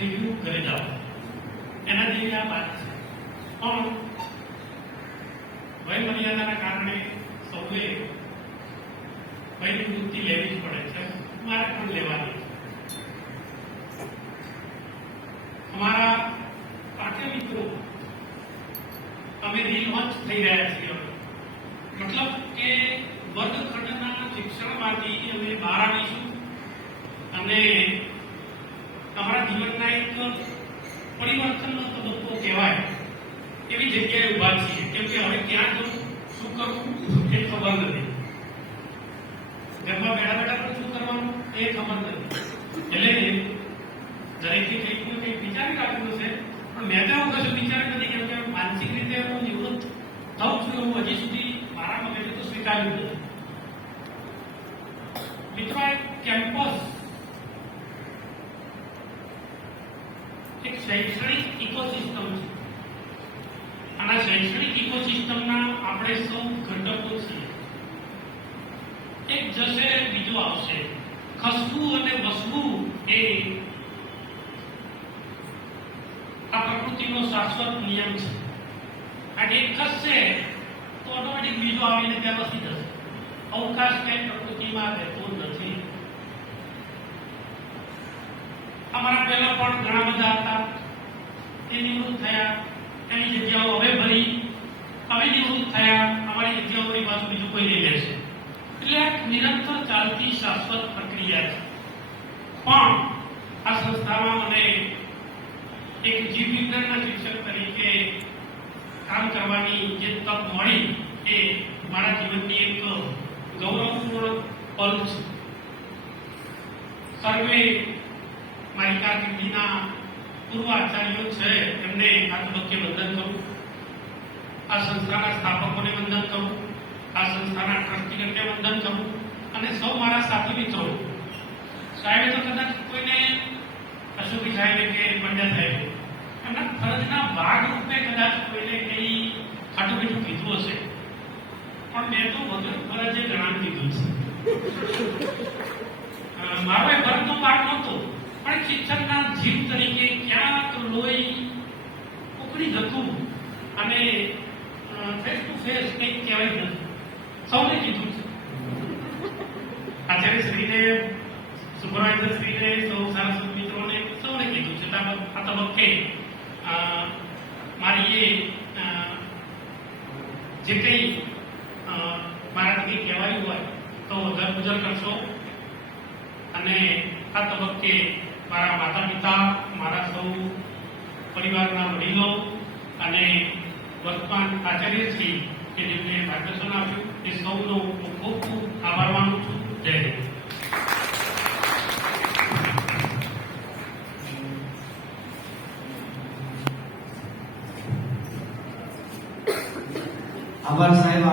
થઈ ગયું, ઘરે જાઓ, એના જેવી આ વાત છે. પણ વય મર્યાદાના કારણે સૌએ વયની વૃત્તિ લેવી જ પડે છે. મારે પણ લેવાની છે. અમારા પાઠ્ય મિત્રો અમે રીલોન્ચ થઈ રહ્યા છીએ. મતલબ કે વર્ગખંડના શિક્ષણમાંથી અમે બહાર આવીશું અને તમારા જીવનના એક પરિવર્તનનો તબક્કો કહેવાય એવી જગ્યાએ ઉભા છીએ. કેમ કે હવે ક્યાં જવું, શું કરવું એ ખબર નથી. ઘરમાં બેઠા બેઠા પણ શું કરવાનું એ ખબર નથી. એટલે દરેકથી કંઈક ને કંઈક વિચારી રાખવું છે. પણ મેં તો એવું કશું વિચાર્યું નથી. કેમ કે માનસિક રીતે હું નિવૃત્ત થઉં છું એવું હજી સુધી મારા મગજે તો સ્વીકાર્યું નથી. મિત્રો, એક કેમ્પસ એક શૈક્ષણિક ઇકોસિસ્ટમ છે. આના શૈક્ષણિક ઇકોસિસ્ટમના આપણે સૌ ઘટકો છીએ. એક જશે બીજું આવશે. ખસવું અને વસવું એ આ પ્રકૃતિનો શાશ્વત નિયમ છે. અને એક ખસશે તો ઓટોમેટિક બીજો આવીને ત્યાં વસી જશે. અવકાશ કઈ પ્રકૃતિમાં રહેતો નથી. અમારા પહેલા પણ ઘણા બધા હતા, તે નિવૃત્ત થયા, એની જગ્યાઓ હવે ભરી, હવે નિવૃત્ત થયા, અમારી જગ્યાઓની પાછું બીજું કોઈ લઈ લેશે. એટલે એક નિરંતર ચાલતી શાશ્વત પ્રક્રિયા છે. પણ આ સંસ્થામાં મને એક જીવ વિજ્ઞાનના શિક્ષક તરીકે કામ કરવાની જે તક મળી એ મારા જીવનની એક ગૌરવપૂર્ણ પલ છે. સર્વે મારી કારકિર્દીના પૂર્વ આચાર્યો છે એમને આ તબક્કે વંદન કરું. આ સંસ્થાના સ્થાપકોને વંદન કરું. આ સંસ્થાના ટ્રસ્ટીગણને વંદન કરું. અને સૌ મારા સાથી મિત્રો. સાહેબે તો કદાચ કોઈને અશુભી સાહેબે કે પંડ્યા સાહેબે એમના ફરજના ભાગ રૂપે કદાચ કોઈને કંઈ ખાટું મીઠું કીધું હશે. પણ મેં તો વગર ફરજે જણાવી દીધું છે. મારો એ ફરજનો ભાગ નહોતો, પણ શિક્ષકના જીવ તરીકે ક્યાંક લોહી ઉકળી જતું અને ફેસ ટુ ફેસ કંઈક કહેવાય નથી. સૌને કીધું છે. આચાર્ય શ્રીને, સુપરવાઇઝર શ્રીને, સૌ સારા મિત્રોને સૌને કીધું છે. આ તબક્કે મારી એ જે કંઈ મારાથી કહેવાયું હોય તો વધારે ગુજર કરશો. અને આ તબક્કે મારા માતા પિતા, મારા સૌ પરિવારના વડીલો અને વર્તમાન આચાર્યશ્રી કે જેમને માર્ગદર્શન આપ્યું એ સૌનો હું ખૂબ ખૂબ આભાર માનું છું. જય હિન્દ. આભાર સાહેબ.